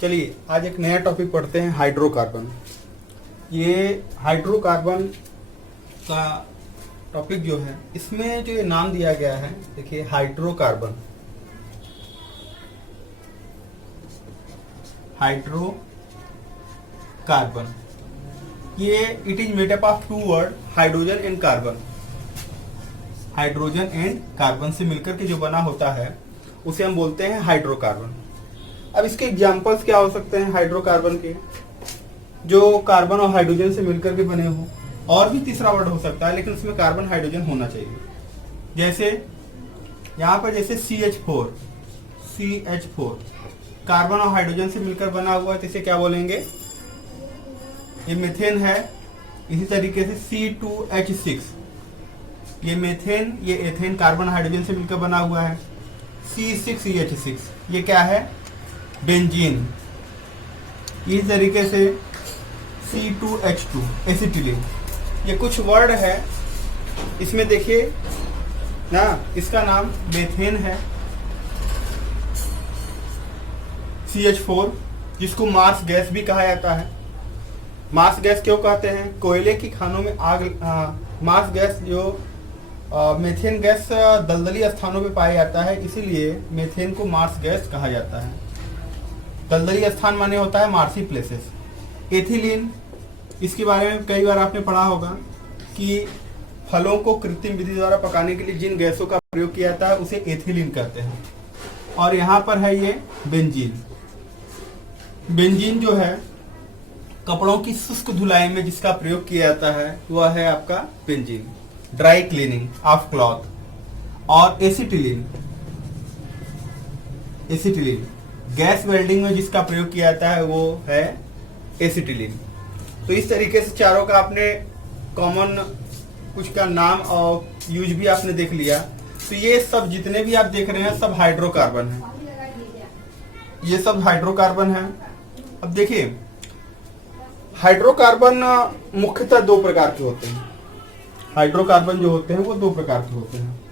चलिए आज एक नया टॉपिक पढ़ते हैं, हाइड्रोकार्बन। ये हाइड्रोकार्बन का टॉपिक जो है, इसमें जो ये नाम दिया गया है, देखिए हाइड्रोकार्बन। हाइड्रोकार्बन ये it is made up of two word, hydrogen and carbon. Hydrogen and carbon से मिलकर के जो बना होता है उसे हम बोलते हैं हाइड्रोकार्बन। अब इसके एग्जांपल्स क्या हो सकते हैं हाइड्रोकार्बन के, जो कार्बन और हाइड्रोजन से मिलकर के बने हो। और भी तीसरा वर्ड हो सकता है, लेकिन उसमें कार्बन हाइड्रोजन होना चाहिए। जैसे यहाँ पर जैसे CH4 कार्बन और हाइड्रोजन से मिलकर बना हुआ है, तो इसे क्या बोलेंगे, ये मीथेन है। इसी तरीके से C2H6 ये मीथेन, ये एथेन, कार्बन हाइड्रोजन से मिलकर बना हुआ है। C6H6 ये क्या है, बेंजीन। इसी तरीके से C2H2 एसिटिलीन। ये कुछ वर्ड है, इसमें देखिए ना, इसका नाम मेथेन है। CH4 जिसको मार्स गैस भी कहा जाता है। मार्स गैस क्यों कहते हैं, कोयले की खानों में आग, मार्स गैस जो मेथेन गैस दलदली स्थानों पे पाया जाता है, इसीलिए मेथेन को मार्स गैस कहा जाता है। दलदली स्थान माने होता है मार्सी प्लेसेस। एथिलीन, इसके बारे में कई बार आपने पढ़ा होगा कि फलों को कृत्रिम विधि द्वारा पकाने के लिए जिन गैसों का प्रयोग किया जाता है उसे एथिलीन कहते हैं। और यहाँ पर है ये बेंजीन। बेंजीन जो है कपड़ों की शुष्क धुलाई में जिसका प्रयोग किया जाता है वह है आपका benzene, dry cleaning of cloth. और एसिटिलीन गैस वेल्डिंग में जिसका प्रयोग किया जाता है वो है एसिटिलीन। तो इस तरीके से चारों का आपने कॉमन कुछ का नाम और यूज भी आपने देख लिया। तो ये सब जितने भी आप देख रहे हैं सब हाइड्रोकार्बन है, ये सब हाइड्रोकार्बन है। अब देखिए हाइड्रोकार्बन मुख्यतः दो प्रकार के होते हैं। हाइड्रोकार्बन जो होते हैं वो दो प्रकार के होते हैं।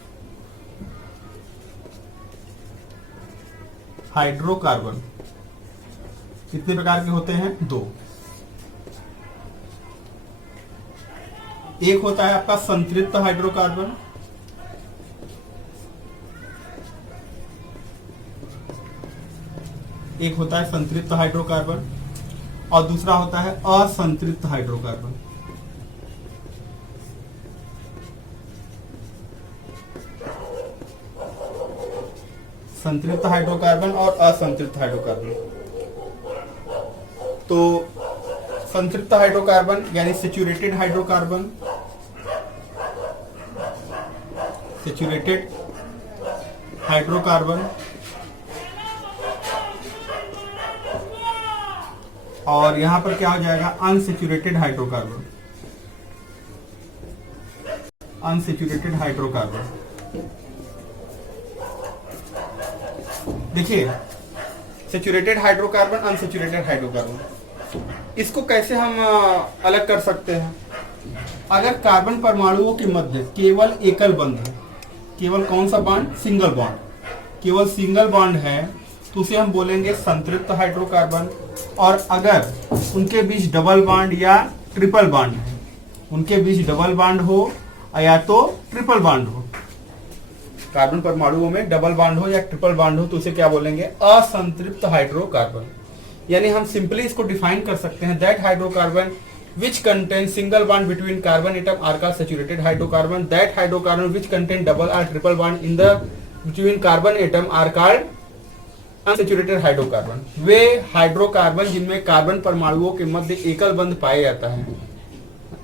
हाइड्रोकार्बन कितने प्रकार के होते हैं, दो। एक होता है आपका संतृप्त हाइड्रोकार्बन, एक होता है संतृप्त हाइड्रोकार्बन और दूसरा होता है असंतृप्त हाइड्रोकार्बन। संतृप्त हाइड्रोकार्बन और असंतृप्त हाइड्रोकार्बन। तो संतृप्त हाइड्रोकार्बन यानी सैचुरेटेड हाइड्रोकार्बन, सैचुरेटेड हाइड्रोकार्बन। और यहां पर क्या हो जाएगा, अनसैचुरेटेड हाइड्रोकार्बन। Unsaturated hydrocarbon. देखिए सैचुरेटेड हाइड्रोकार्बन, अनसैचुरेटेड हाइड्रोकार्बन, इसको कैसे हम अलग कर सकते हैं। अगर कार्बन परमाणुओं के मध्य केवल एकल बंध है, केवल कौन सा बॉन्ड, सिंगल बॉन्ड, केवल सिंगल बॉन्ड है, तो उसे हम बोलेंगे संतृप्त हाइड्रोकार्बन। और अगर उनके बीच डबल बॉन्ड या ट्रिपल बॉन्ड है, उनके बीच डबल बॉन्ड हो या तो ट्रिपल बॉन्ड हो, कार्बन परमाणुओं में डबल बॉन्ड हो या ट्रिपल बॉन्ड हो, तो उसे क्या बोलेंगे, असंतृप्त हाइड्रोकार्बन। यानी हम सिंपली इसको डिफाइन कर सकते हैं, that hydrocarbon which contain single bond between carbon atom are called saturated hydrocarbon. That hydrocarbon which contain double or triple bond in the between carbon atom are called unsaturated hydrocarbon. Way hydrocarbon जिनमें carbon परमाणुओं के मध्य एकल बंध पाया जाता है,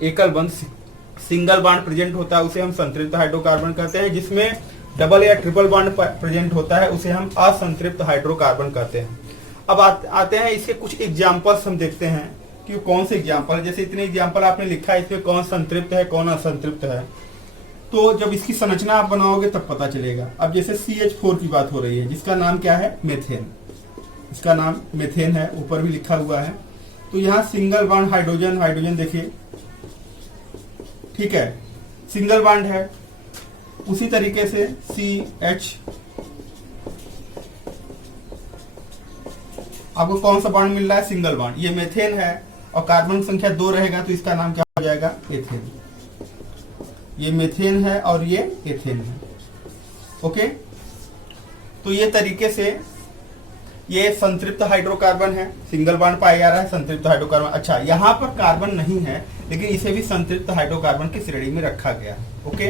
एकल बंध सिंगल बॉन्ड प्रेजेंट होता है, उसे हम संतृप्त हाइड्रोकार्बन कहते हैं। जिसमें डबल या ट्रिपल बॉन्ड प्रेजेंट होता है उसे हम असंतृप्त हाइड्रोकार्बन कहते हैं। अब आते हैं इसके कुछ एग्जाम्पल्स हम देखते हैं कि कौन से एग्जाम्पल, जैसे इतने एग्जाम्पल आपने लिखा है, इसमें कौन संतृप्त है कौन असंतृप्त है, तो जब इसकी संरचना आप बनाओगे तब पता चलेगा। अब जैसे CH4 की बात हो रही है, जिसका नाम क्या है, मेथेन, इसका नाम मेथेन है, ऊपर भी लिखा हुआ है। तो यहाँ सिंगल बॉन्ड हाइड्रोजन, हाइड्रोजन देखिए, ठीक है, सिंगल बॉन्ड है। उसी तरीके से CH आपको कौन सा बॉन्ड मिल रहा है? Single bond. ये मेथेन है और कार्बन संख्या 2 रहेगा तो इसका नाम क्या हो जाएगा? एथेन। ये मेथेन है और ये एथेन है। ओके, तो ये तरीके से ये संतृप्त हाइड्रोकार्बन है, सिंगल बॉन्ड पाया जा रहा है संतृप्त हाइड्रोकार्बन। अच्छा, यहाँ पर कार्बन नहीं है लेकिन इसे भी संतृप्त हाइड्रोकार्बन की श्रेणी में रखा गया। ओके,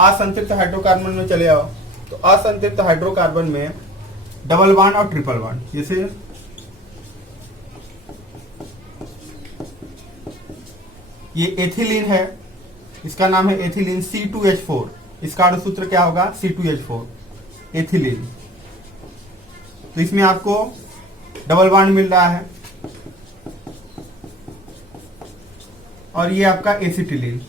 असंतृप्त हाइड्रोकार्बन में चले आओ। तो असंतृप्त हाइड्रोकार्बन में डबल बॉन्ड और ट्रिपल बॉन्ड, जैसे ये एथिलीन है, इसका नाम है एथिलीन C2H4। इसका अणुसूत्र क्या होगा? C2H4 ethylene. तो इसमें आपको डबल बॉन्ड मिल रहा है। और ये आपका एसिटिलीन,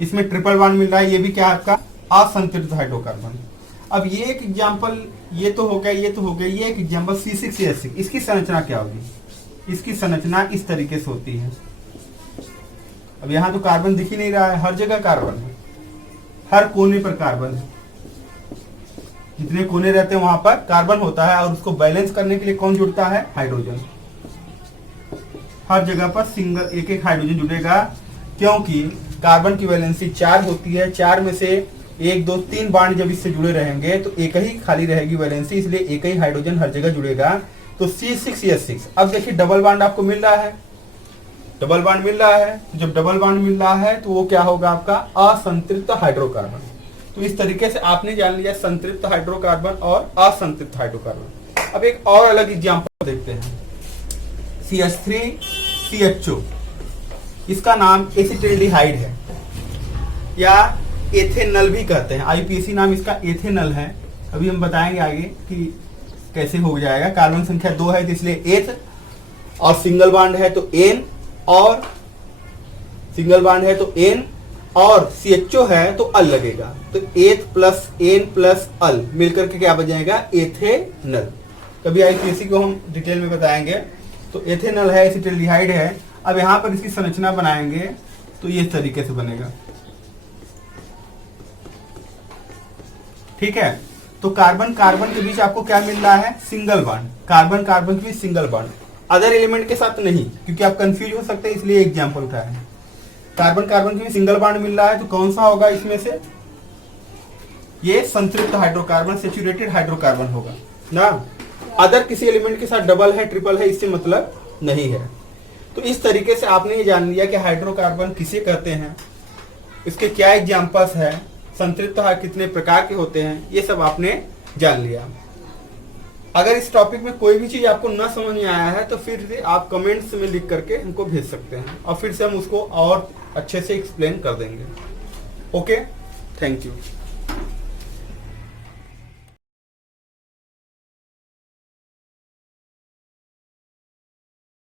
इसमें ट्रिपल बॉन्ड मिल रहा है। ये भी क्या है? आपका असंतृप्त हाइड्रोकार्बन। अब ये एक एग्जांपल, ये तो हो गया, ये तो हो गया, ये एक एग्जांपल C6H6। इसकी संरचना क्या होगी? इसकी संरचना इस तरीके से होती है। अब यहां तो कार्बन दिख ही नहीं रहा है, हर जगह कार्बन है, हर कोने पर कार्बन है, जितने कोने रहते हैं वहां पर कार्बन होता है। और उसको बैलेंस करने के लिए कौन जुड़ता है? हाइड्रोजन। हर जगह पर सिंगल एक एक हाइड्रोजन जुड़ेगा, क्योंकि कार्बन की वैलेंसी 4 होती है। 4 में से 1, 2, 3 बॉन्ड जब इससे जुड़े रहेंगे तो एक ही खाली रहेगी वैलेंसी, इसलिए एक ही हाइड्रोजन हर जगह जुड़ेगा। तो C6H6। अब देखिए डबल बॉन्ड आपको मिल रहा है, डबल बॉन्ड मिल रहा है। जब डबल बॉन्ड मिल रहा है तो वो क्या होगा? आपका असंतृप्त हाइड्रोकार्बन। तो इस तरीके से आपने जान लिया संतृप्त हाइड्रोकार्बन और असंतृप्त हाइड्रोकार्बन। अब एक और अलग एग्जांपल देखते हैं, CH3CHO। इसका नाम एसिटिल्डिहाइड है या एथेनल भी कहते हैं। IPAC नाम इसका एथेनल है। अभी हम बताएंगे आगे कि कैसे हो जाएगा। कार्बन संख्या 2 है तो इसलिए एथ, और सिंगल बॉन्ड है तो एन, और सिंगल बॉन्ड है तो एन, और CHO है तो अल लगेगा। तो एथ प्लस एन प्लस अल मिलकर के क्या बन जाएगा? एथेनल। कभी IPAC को हम डिटेल में बताएंगे। तो एथेनल है, एसिटिल्डिहाइड है। अब यहां पर इसकी संरचना बनाएंगे तो ये इस तरीके से बनेगा। ठीक है, तो कार्बन कार्बन के बीच आपको क्या मिल रहा है? Single bond. कार्बन कार्बन के बीच सिंगल बॉन्ड, अदर एलिमेंट के साथ नहीं, क्योंकि आप कंफ्यूज हो सकते हैं, इसलिए एग्जांपल उठाया है। कार्बन कार्बन के बीच सिंगल बॉन्ड मिल रहा है तो कौन सा होगा इसमें से? ये संतृप्त हाइड्रोकार्बन, सैचुरेटेड हाइड्रोकार्बन होगा ना। अदर किसी एलिमेंट के साथ डबल है, ट्रिपल है, इससे मतलब नहीं है। तो इस तरीके से आपने ये जान लिया कि हाइड्रोकार्बन किसे कहते हैं, इसके क्या एग्जांपल्स है, संतृप्त कितने प्रकार के होते हैं, ये सब आपने जान लिया। अगर इस टॉपिक में कोई भी चीज आपको ना समझ में आया है तो फिर से आप कमेंट्स में लिख करके हमको भेज सकते हैं और फिर से हम उसको और अच्छे से एक्सप्लेन कर देंगे। Okay, thank you.